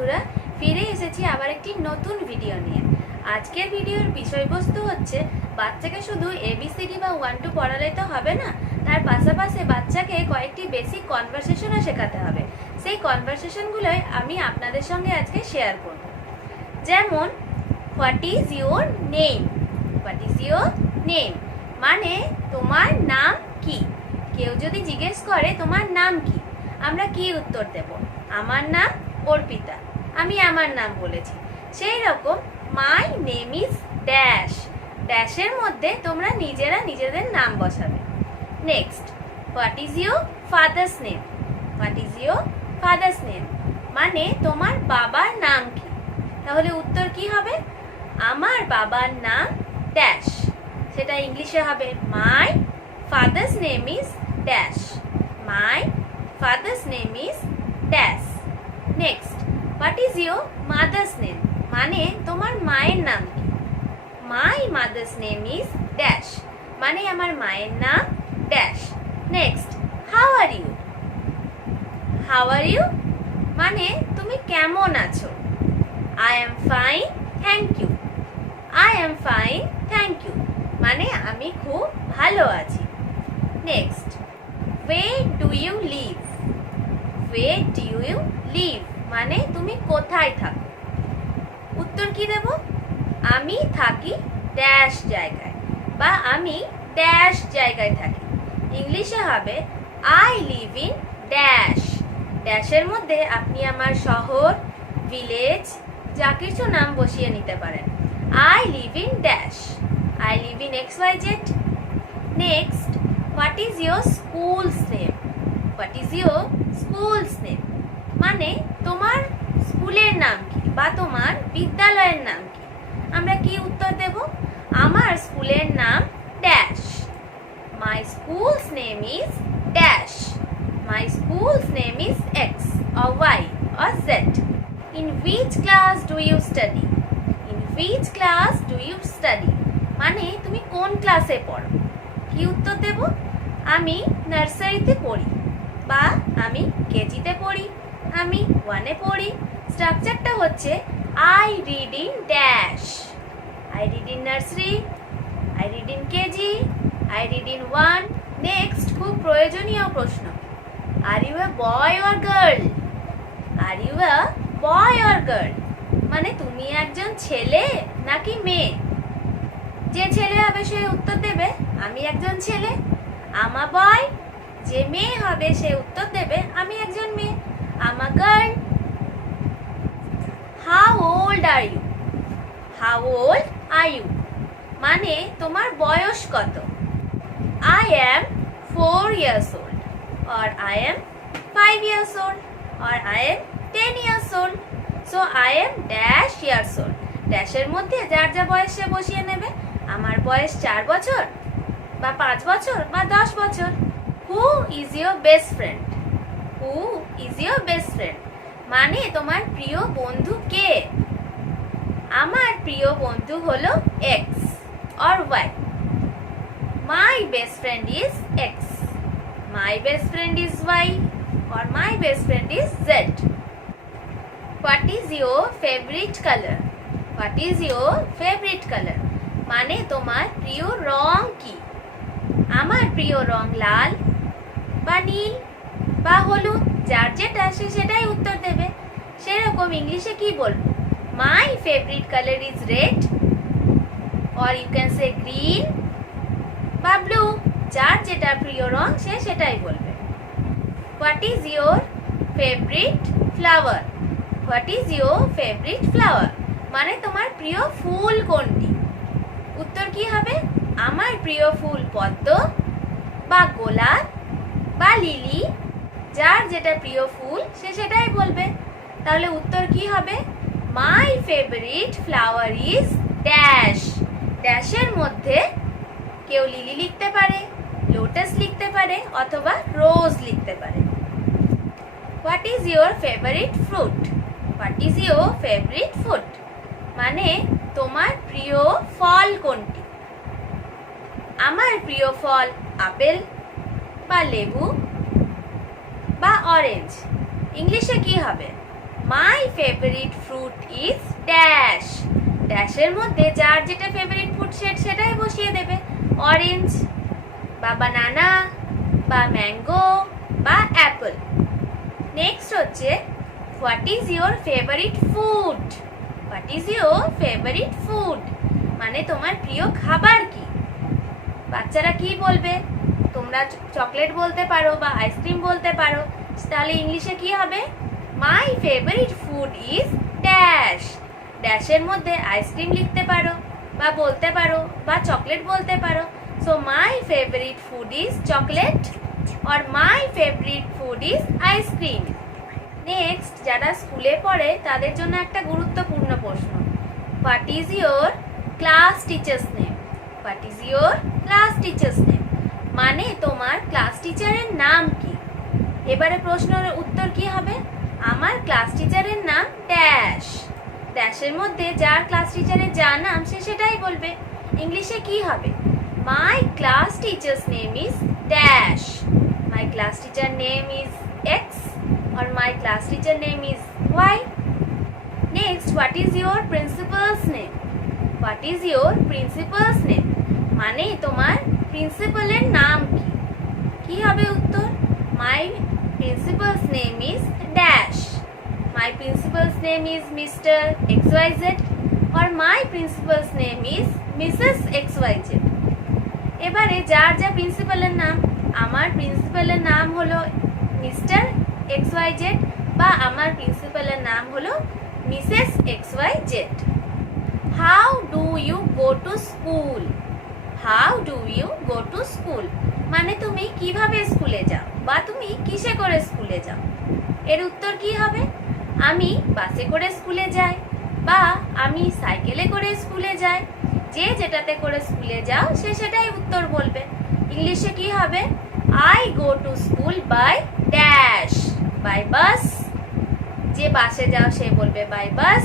বন্ধুরা, ফিরে এসেছি আবার একটি নতুন ভিডিও নিয়ে। আজকের ভিডিওর বিষয়বস্তু হচ্ছে, বাচ্চাকে শুধু এবিসিডি বা ওয়ান টু পড়ালে তো হবে না, তার পাশাপাশি বাচ্চাকে কয়েকটি বেসিক কনভারসেশনও শেখাতে হবে। সেই কনভারসেশনগুলোই আমি আপনাদের সঙ্গে আজকে শেয়ার করব। যেমন what is your name what is your name মানে তোমার নাম কি? কেউ যদি জিজ্ঞেস করে, তোমার নাম কি? আমরা কি উত্তর দেব? আমার নাম অর্পিতা। আমি আমার নাম বলেছি। সেই রকম মাই নেম ইজ ড্যাশ ড্যাশের মধ্যে তোমরা নিজেরা নিজেদের নাম বসাবে। Next what is your father's name what is your father's name মানে তোমার বাবার নাম কি? তাহলে উত্তর কি হবে? আমার বাবার নাম ড্যাশ সেটা ইংলিশে হবে my father's name is dash my father's name is dash next what is your mother's name মানে তোমার মায়ের নাম কি? My mother's name is dash মানে আমার মায়ের নাম dash next how are you how are you মানে তুমি কেমন আছো? I am fine thank you I am fine thank you মানে আমি খুব ভালো আছি। Next where do you live where do you live তুমি কোথায় থাকো? উত্তর কি দেব? আমি থাকি ড্যাশ জায়গায় বা আমি ড্যাশ জায়গায় থাকি। ইংলিশে হবে আই লিভ ইন ড্যাশ ড্যাশের মধ্যে আপনি আমার শহর ভিলেজ যা কিছু নাম বসিয়ে নিতে পারেন। I live in dash I live in X Y Z next what is your school's name what is your school's name মানে তোমার স্কুলের নাম কি বা তোমার বিদ্যালয়ের নাম কি? আমরা কি উত্তর দেব? আমার স্কুলের নাম dash. My school's name is dash. My school's name is X or y or z. In which class do you study? In which class do you study? মানে তুমি কোন ক্লাসে পড়ো? কি উত্তর দেব? আমি নার্সারিতে পড়ি বা আমি কেজিতে পড়ি। আমি ওয়ানে পড়ি। স্ট্রাকচারটা হচ্ছে I read in dash I read in nursery I read in KG I read in one next খুব প্রয়োজনীয় প্রশ্ন। Are you a boy or girl are you a boy or girl মানে তুমি একজন ছেলে নাকি মেয়ে? যে ছেলে হবে সে উত্তর দেবে, আমি একজন ছেলে। আমা বয় যে মেয়ে হবে সে উত্তর দেবে, আমি একজন মেয়ে। Girl how old are you how old are you মানে তোমার বয়স কত? I am four years old or I am 5 years old, or I am 10 years old. So, I am dash years old. ড্যাশের মধ্যে যার যা বয়স সে বসিয়ে নেবে। আমার বয়স চার বছর, বা পাঁচ বছর, বা দশ বছর। Who is your best friend who is your best friend মানে তোমার প্রিয় বন্ধু কে আমার প্রিয় বন্ধু হলো X or Y my best friend is X my best friend is Y or my best friend is Z. What is your favorite color? What is your favorite color? মানে তোমার প্রিয় রং কি আমার প্রিয় রং লাল বা নীল বা হলুদ, যার যেটা সে সেটাই উত্তর দেবে। সেরকম ইংলিশে কি বলব? My favourite colour is red or you can say green বা ব্লু যার যেটা প্রিয় রং সে সেটাই বলবে। What is your favourite flower what is your favourite flower মানে তোমার প্রিয় ফুল কোনটি? উত্তর কি হবে? আমার প্রিয় ফুল পদ্ম বা গোলাপ বা লিলি যার যেটা প্রিয় ফুল, সে সেটাই বলবে। তাহলে উত্তর কি হবে? My favourite flower is dash ড্যাশের মধ্যে কেউ লিলি লিখতে পারে লোটাস লিখতে পারে, অথবা রোজ লিখতে পারে। What is your favourite fruit what is your favourite fruit মানে তোমার প্রিয় ফল কোনটি? আমার প্রিয় ফল আপেল বা লেবু অরেঞ্জ ইংলিশে কি হবে? My favourite fruit is dash ড্যাশের মধ্যে যার যেটা ফেভারিট ফুড সেট সেটাই বসিয়ে দেবে। অরেঞ্জ বা বানানা বা ম্যাঙ্গো বা অ্যাপল নেক্সট হচ্ছে what is your favourite food what is your favourite food মানে তোমার প্রিয় খাবার কি? বাচ্চারা কি বলবে? তোমরা চকলেট বলতে পারো বা আইসক্রিম বলতে পারো, তাহলে ইংলিশে কি হবে? My favourite food is dash ড্যাশের মধ্যে আইসক্রিম লিখতে পারো বা বলতে পারো বা চকলেট বলতে পারো। So my favourite food is chocolate or my favourite food is ice cream next যারা স্কুলে পড়ে, তাদের জন্য একটা গুরুত্বপূর্ণ প্রশ্ন। What is your class teacher's name what is your class teacher's name মানে তোমার ক্লাস টিচারের নাম কি? এবারে প্রশ্নের উত্তর কি হবে? আমার ক্লাস টিচারের নাম ড্যাশ ড্যাশের মধ্যে যার ক্লাস টিচারের যা নাম সে সেটাই বলবে। ইংলিশে কি হবে? My class teacher's name is dash my class teacher name is X or my class teacher name is Y next what is your principal's name? What is your principal's name? মানে তোমার প্রিন্সিপালের নাম কি? কি হবে উত্তর? My principal's name is dash my principal's name is mister X Y Z or my principal's name is Mrs X Y Z এবারে যার যা প্রিন্সিপালের নাম, আমার প্রিন্সিপালের নাম হলো মিস্টার এক্স ওয়াই জেড বা আমার প্রিন্সিপালের নাম হলো Mrs X Y Z how do you go to school how do you go to school মানে তুমি কীভাবে স্কুলে যাও? বা তুমি কিসে করে স্কুলে যাও? এর উত্তর কি হবে? আমি বাসে করে স্কুলে যাই, বা আমি সাইকেলে করে স্কুলে যাই। যে যেটাতে করে স্কুলে যাও, সে সেটাই উত্তর বলবে। ইংলিশে কি হবে? I go to school by dash by bus যে বাসে যাও, সে বলবে বাই বাস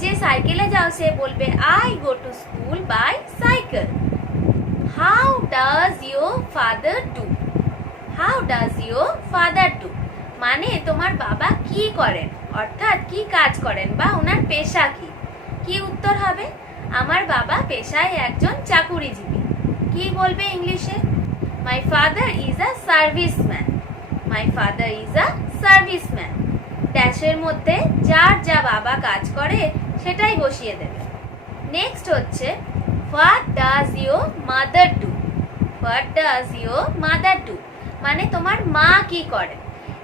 যে সাইকেলে যাও, সে বলবে I go to school by cycle how does your father do how does your father do মানে তোমার বাবা কি করেন? অর্থাৎ কি কাজ করেন বা ওনার পেশা কি? কি উত্তর হবে? আমার বাবা পেশায় একজন চাকুরিজীবী। কি বলবে ইংলিশে? My father is a serviceman my father is a serviceman ড্যাশের মধ্যে যার যা বাবা কাজ করে, সেটাই বসিয়ে দেবে। নেক্সট হচ্ছে what does your mother do what does your mother do মানে তোমার মা কি করে?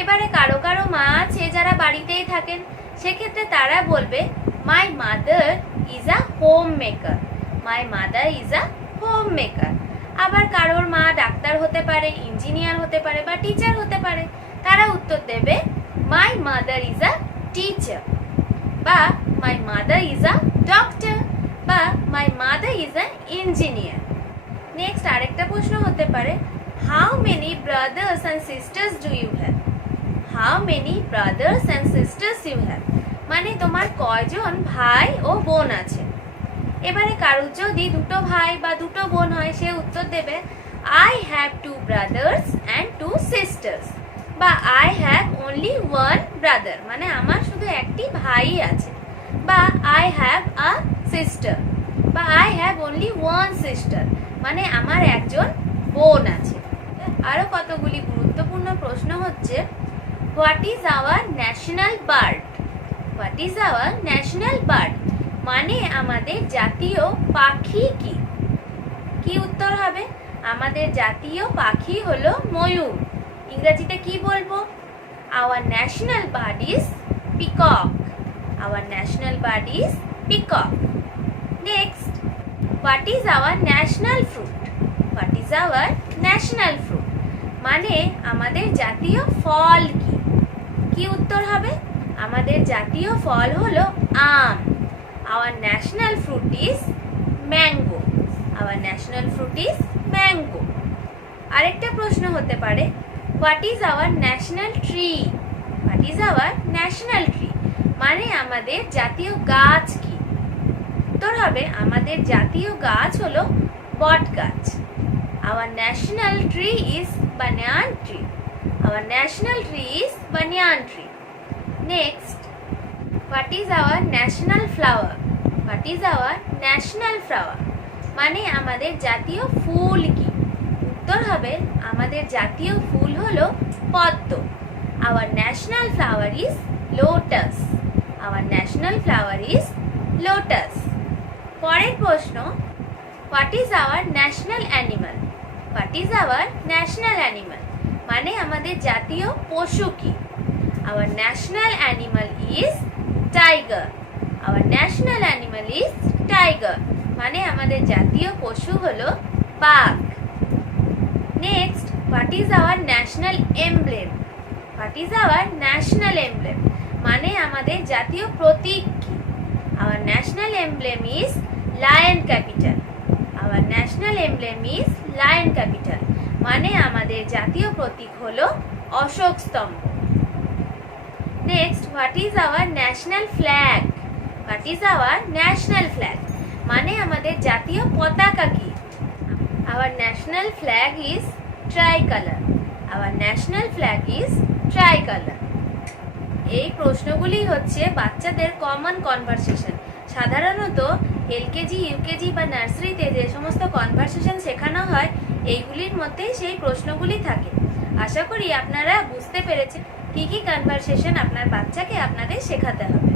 এবারে কারও কারও মা আছে যারা বাড়িতেই থাকেন, সেক্ষেত্রে তারা বলবে my mother is a homemaker my mother is a homemaker আবার কারোর মা ডাক্তার হতে পারে ইঞ্জিনিয়ার হতে পারে বা টিচার হতে পারে, তারা উত্তর দেবে my mother is a teacher বা my mother is a doctor বা my mother is a engineer next আরেকটা প্রশ্ন হতে পারে how many brothers and sisters do you have how many brothers and sisters you have মানে তোমার কয়জন ভাই ও বোন আছে? এবারে কারুর যদি দুটো ভাই বা দুটো বোন হয়, সে উত্তর দেবে I have two brothers and two sisters বা I have only one brother মানে আমার শুধু একটি ভাই আছে। বা আই হ্যাভ আ সিস্টার বা I have only one sister মানে আমার একজন বোন আছে। আরও কতগুলি গুরুত্বপূর্ণ প্রশ্ন হচ্ছে what is our national bird what is our national bird মানে আমাদের জাতীয় পাখি কি? কি উত্তর হবে? আমাদের জাতীয় পাখি হলো ময়ূর। ইংরেজিতে কি বলব? Our national bird is peacock our national bird is peacock next what is our national fruit what is our national fruit মানে আমাদের জাতীয় ফল কি? কি উত্তর হবে? আমাদের জাতীয় ফল হলো আম। Our national fruit is mango our national fruit is mango আরেকটা প্রশ্ন হতে পারে what is our national tree what is our national tree মানে আমাদের জাতীয় গাছ কি? হবে, আমাদের জাতীয় গাছ হলো বট গাছ। Our national tree is banyan tree our national tree is banyan tree next what is our national flower what is our national flower মানে আমাদের জাতীয় ফুল কি? উত্তর হবে, আমাদের জাতীয় ফুল হলো পদ্ম। Our national flower is lotus our national flower is lotus পরের প্রশ্ন what is our national animal what is our national animal মানে আমাদের জাতীয় পশু কি? Our national animal is tiger our national animal is tiger মানে আমাদের জাতীয় পশু হলো বাঘ। Next what is our national emblem what is our national emblem মানে আমাদের জাতীয় প্রতীক কি? Our national emblem is lion capital our national emblem is lion capital মানে আমাদের জাতীয় প্রতীক হলো অশোক স্তম্ভ। Next what is our national flag what is our national flag মানে আমাদের জাতীয় পতাকা কি? Our national flag is tricolour our national flag is tricolour এই প্রশ্নগুলি হচ্ছে বাচ্চাদের কমন কনভারসেশন সাধারণত এলকেজি, ইউকেজি বা নার্সারিতে যে সমস্ত কনভারসেশন শেখানো হয়, এইগুলির মধ্যেই সেই প্রশ্নগুলি থাকে। আশা করি আপনারা বুঝতে পেরেছেন কী কী কনভারসেশন আপনার বাচ্চাকে আপনাদের শেখাতে হবে।